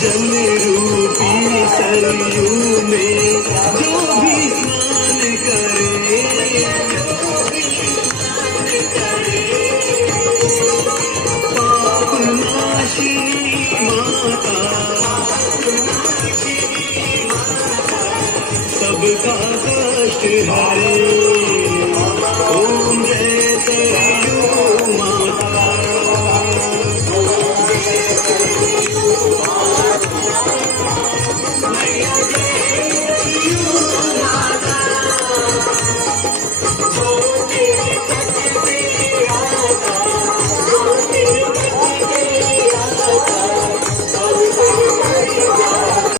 जल रूपी सरयू में जो भी स्नान करे, पाप नाशिनी माता सबका कष्ट हरे। ओम जय सरयू माता। मैया